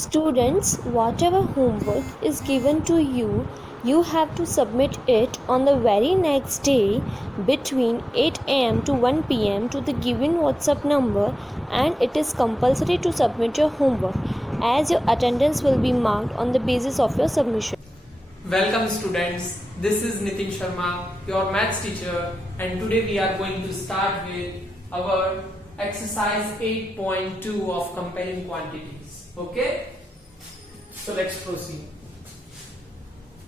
Students, whatever homework is given to you, you have to submit it on the very next day between 8 am to 1 pm to the given WhatsApp number, and it is compulsory to submit your homework as your attendance will be marked on the basis of your submission. Welcome students, this is Nitin Sharma, your maths teacher, and today we are going to start with our exercise 8.2 of comparing quantities. Okay, so let's proceed.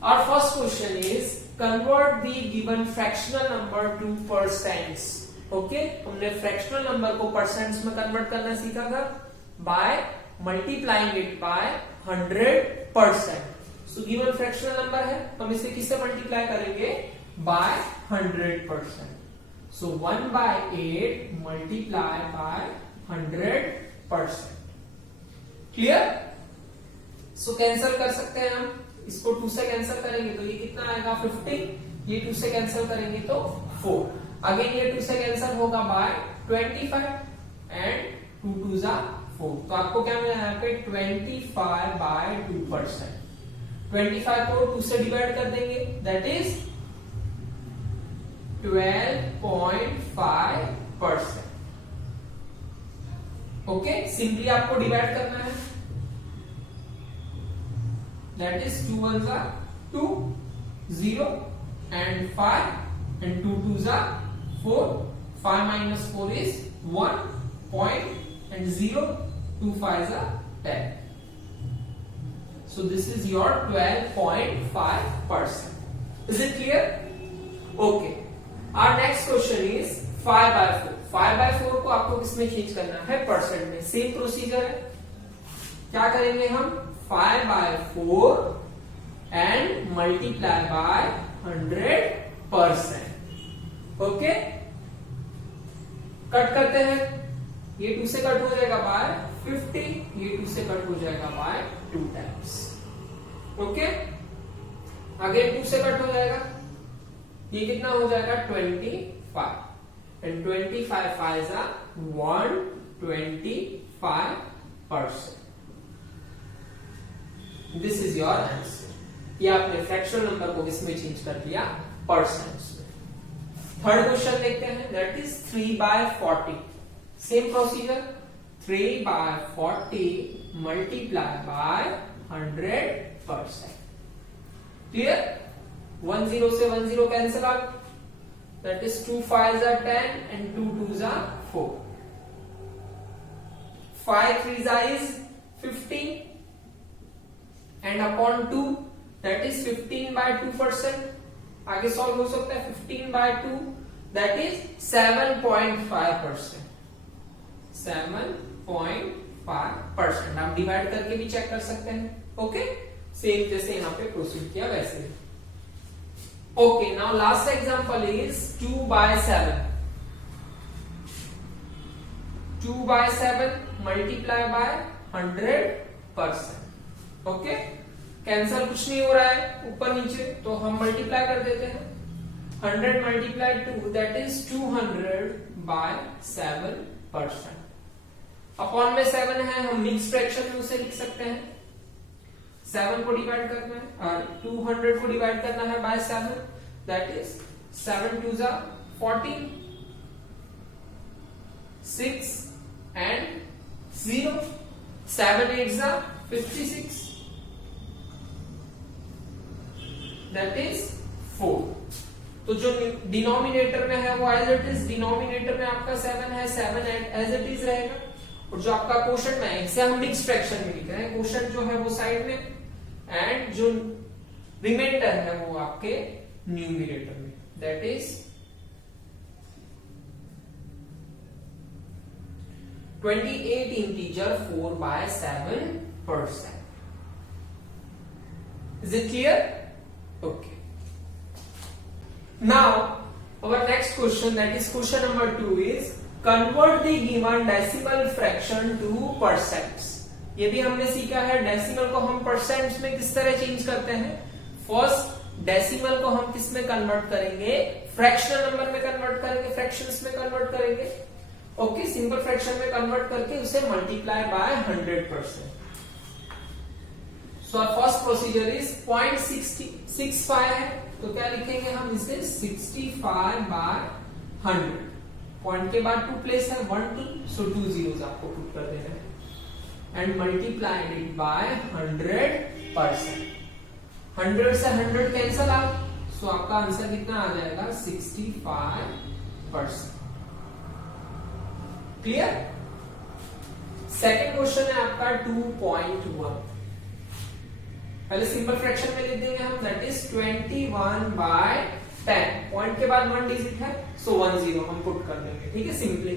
Our first question is convert the given fractional number to percents. Okay, हमने fractional number को percents में convert करना सीखा था by multiplying it by 100%. So given fractional number है, हम इसे किससे multiply करेंगे? By 100%. So 1 by 8 multiply by 100%. Clear? So cancel कर सकते हैं हम, इसको 2 से कैंसिल करेंगे तो ये कितना आएगा 50, ये 2 से कैंसिल करेंगे तो 4, अगेन ये 2 से कैंसिल होगा बाय 25 एंड 2 2 जा 4, तो आपको क्या मिला यहाँ पे 25 बाय 2%. 25 को 2 से डिवाइड कर देंगे, दैट इज 12.5%. ओके, सिंपली आपको डिवाइड करना है, that is 2 1s are 2, 0 and 5 and 2 2s are 4, 5 minus 4 is 1 point and 0, 2 5s are 10. So this is your 12.5%. Is it clear? Okay. Our next question is 5 by 4. 5 by 4 को आपको किसमें change करना है? Percent में. Same procedure है. क्या करेंगे हम? 5 by 4 and multiply by 100%. Okay? Cut करते हैं, ये 2 से कट हो जाएगा by 50, ये 2 से कट हो जाएगा by 2 times. Okay? आगे 2 से कट हो जाएगा, ये कितना हो जाएगा 25 and 25 5s are 125%. This is your answer. ये आपने फ्रैक्शनल नंबर को किसमें चेंज कर दिया? परसेंट्स में. थर्ड क्वेश्चन देखते हैं, that is 3 by 40. Same procedure, 3 by 40 multiply by 100%. Clear? 1 0 से 1 0 cancel out, that is 2 5s are 10 and 2 2s are 4. 5 3s is 15 and upon 2, that is 15 by 2%. आगे solve हो सकता है 15 by 2, that is 7.5%. 7.5%. आप divide करके भी चेक कर सकते हैं. ओके, सेम जैसे यहाँ पे प्रोसीड किया वैसे. Okay, now last example is 2 by 7. 2 by 7 multiply by 100%. Okay, cancel कुछ नहीं हो रहा है ऊपर नीचे, तो हम मल्टीप्लाई कर देते हैं. 100 multiply 2, that is 200 by 7%. Upon में 7 है, हम मिक्स फ्रैक्शन में उसे लिख सकते हैं. 7 को डिवाइड करना है और 200 को डिवाइड करना है by 7, that is 7 2s are 14, 6 and 0, 7 8s are 56, that is 4. तो जो डिनोमिनेटर में है वो एज इट इज, डिनोमिनेटर में आपका 7 है, 7 एज इट इज रहेगा, और जो आपका क्वोशंट में है, इसे हम मिक्स फ्रैक्शन में लिख रहे हैं. क्वोशंट जो है वो साइड में एंड जो रिमाइंडर है वो आपके न्यूमरेटर में, that is 28 integer 4 by 7%. Is it clear? Okay. Now our next question, that is question number 2, is convert the given decimal fraction to percents. ये भी हमने सीखा है डेसिमल को हम परसेंट्स में किस तरह चेंज करते हैं. फर्स्ट डेसिमल को हम किस में कन्वर्ट करेंगे? फ्रैक्शनल नंबर में कन्वर्ट करेंगे, फ्रैक्शंस में कन्वर्ट करेंगे. ओके, सिंपल फ्रैक्शन में कन्वर्ट करके उसे multiply by 100%. So our first procedure is 0.65 है, तो क्या लिखेंगे हम इसे 65 बाय 100। पॉइंट के बाद 2 प्लेस है 1 2, सो 2 zeros आपको पुट कर देना है एंड मल्टीप्लाइड इट बाय 100%। 100 से 100 कैंसल आउट, सो आपका आंसर कितना आ जाएगा 65%। क्लियर। सेकंड क्वेश्चन है आपका 2.1। पहले सिंपल फ्रैक्शन में लिख देंगे हम, दैट इज 21 बाय 10। पॉइंट के बाद 1 डिजिट है, सो 1 0 हम पुट कर देंगे, ठीक है, simply,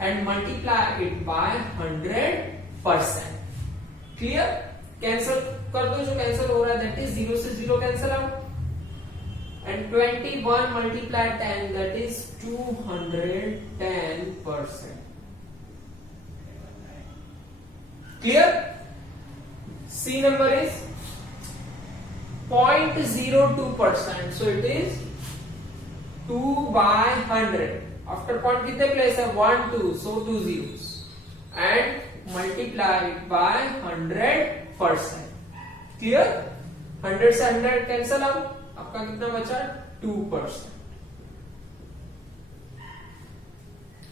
and multiply it by 100%। Clear. Cancel कर दो, जो कैंसल हो रहा है दैट इज 0 से 0 cancel out, and 21 multiply 10 that is 210%। Clear. C number is 0.02%, so it is 2 by 100. After point कितने प्लेस है 1 2, so 2 zeros and multiply it by 100%. Clear? 100 से 100 कैंसल आउट, आपका कितना बचा 2%.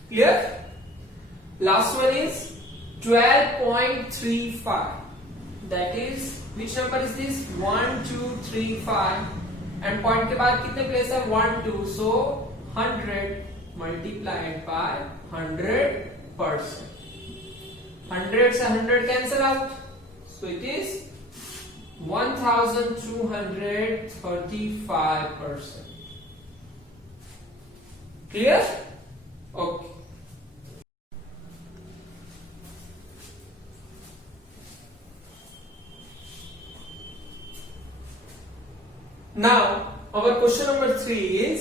Clear? Last one is 12.35. That is, which number is this? 1 2 3 5 and point के बाद कितने place है 1 2, so 100 multiplied by 100%. 100 से 100 cancel out, so it is 1235%. Clear? Okay. Now, our question number 3 is,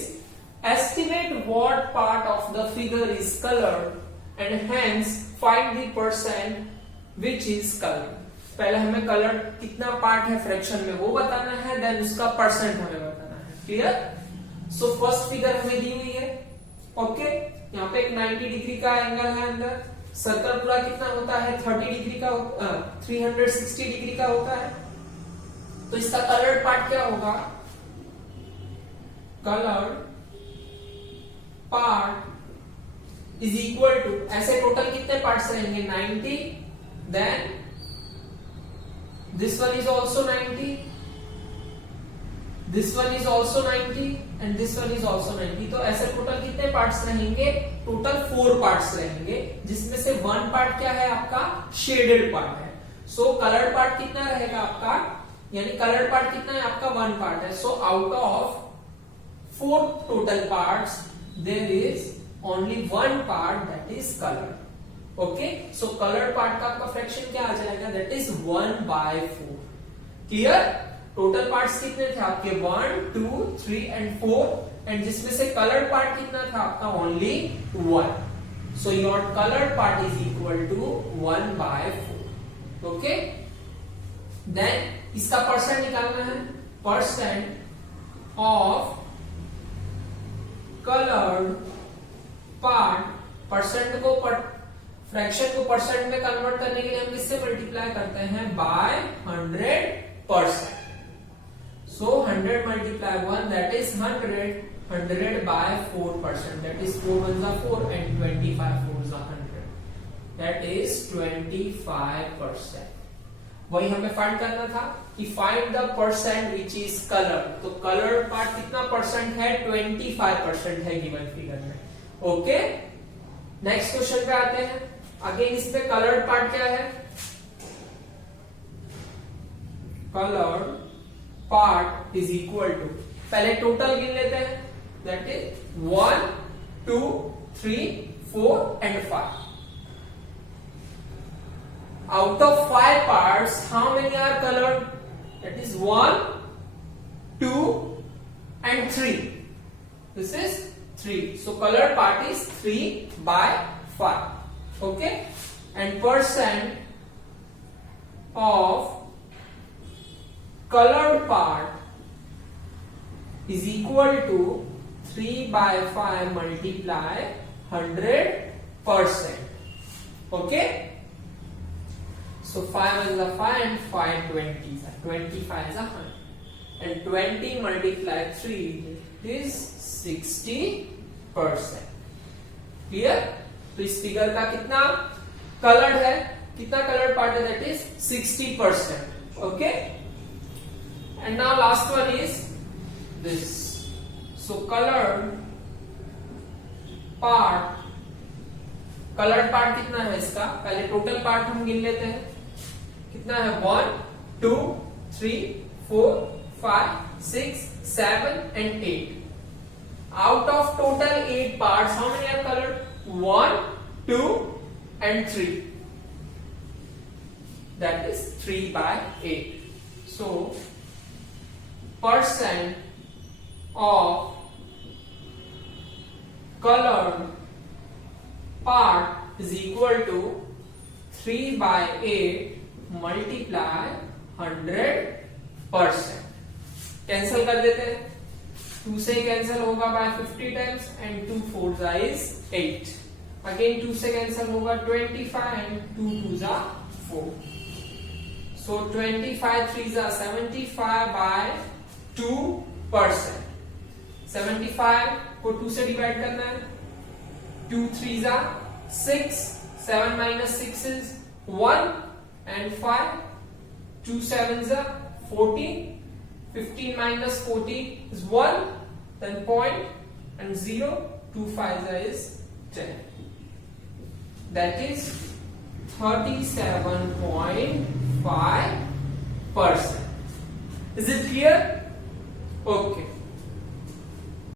estimate what part of the figure is colored and hence find the percent which is colored. पहले हमें colour कितना part है fraction में वो बताना है, then उसका percent हमें बताना है। क्लियर। सो फर्स्ट फिगर हमें दी हुई है, ओके। यहाँ पे एक 90 डिग्री का एंगल है अंदर, सर्कल पूरा कितना होता है 30 डिग्री का, 360 डिग्री का होता है। तो इसका कलर्ड पार्ट क्या होगा, colored part is equal to, ऐसे टोटल कितने पार्ट्स रहेंगे 90, then this one is also 90, this one is also 90 and this one is also 90। तो ऐसे टोटल कितने पार्ट्स रहेंगे, टोटल 4 पार्ट्स रहेंगे, जिसमें से 1 पार्ट क्या है आपका शेडेड पार्ट है। सो कलर्ड पार्ट कितना रहेगा आपका, यानी कलर्ड पार्ट कितना है आपका 1 पार्ट है। So out of 4 total parts there is only 1 part that is colored. Okay, so colored part का आपका फ्रैक्शन क्या आ जाएगा, that is 1 by 4. Clear? Total parts कितने थे आपके 1 2 3 and 4 and जिसमें से colored part कितना था आपका only 1. So your colored part is equal to 1 by 4. Okay, then इसका परसेंट निकालना है, percent of coloured part. Percent को फ्रैक्शन को परसेंट में कन्वर्ट करने के लिए हम किससे मल्टीप्लाई करते हैं, by 100%। So 100 multiply 1 that is 100, 100 by 4%, that is 4 1 जा 4 and 25 4 जा 100, दैट इज 25%। वही हमें फाइंड करना था कि find the percent which is colour. तो कलर्ड पार्ट कितना परसेंट है, 25% है गिवन फिगर में। ओके, नेक्स्ट क्वेश्चन पे आते हैं। अगेन इसमें कलर्ड पार्ट क्या है, coloured part is equal to, पहले टोटल गिन लेते हैं, that is 1 2 3 4 and 5। Out of 5 parts, how many are colored? That is 1, 2, and 3. This is 3. So colored part is 3 by 5. Okay? And percent of colored part is equal to 3 by 5 multiply 100%. Okay? So 5 is a 5 and 5 20s are 25 is a 100. And 20 multiplied 3 is 60%. Clear? तो इस figure का कितना coloured है, कितना coloured part है, that is 60%. Okay, and now last one is this. So coloured part कितना है इसका, पहले टोटल पार्ट हम गिन लेते हैं. कितना है? 1 2 3 4 5 6 7 and 8. Out of total 8 parts, how many are colored? 1 2 and 3. That is 3 by 8. So percent of colored part is equal to 3 by 8 multiply 100%. Cancel कर देते हैं. 2 से कैंसिल होगा by 50 times and 2 4s is 8. Again 2 से cancel होगा 25 and 2 2s are 4. So 25 3s are 75 by 2%. 75 को 2 से divide करना है. 2 3s are 6. 7 minus 6 is 1 and 5. 2 7s are 14. 15 minus 40 is 1, then point and 0. 2 5s is 10. That is 37.5%. Is it clear? Okay.